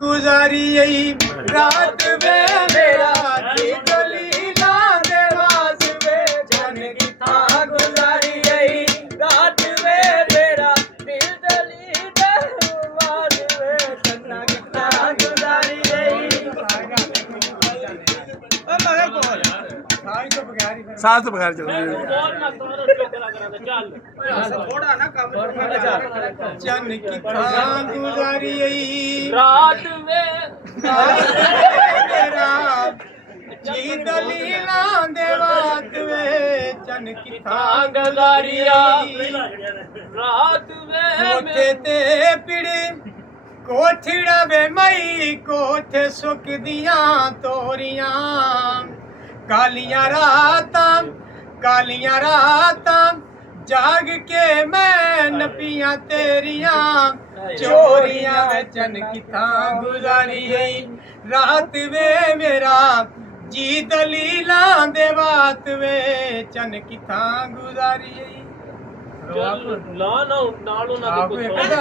गुजारी यही रात वे मेरा जी दलीला दे वास वे जन की था गुजारी यही रात वे मेरा दिल दलीला वास वे जन की था गुजारी यही साथ बगैर चल थोड़ा ना कम जन की था गुजारी यही रात में मेरा जी दलीला दे वात वे जन की था गजारिया रात में कोठे ते पिड़े कोठड़ा वे मई कोठे सुख दियां तोरियां कालियां रातां जाग के मैं नपियां तेरियां चोरियां वे चन की थां गुजारी रात वे मेरा जी दलीला दे वात वे चन की थां गुजारी ला ना नालों ना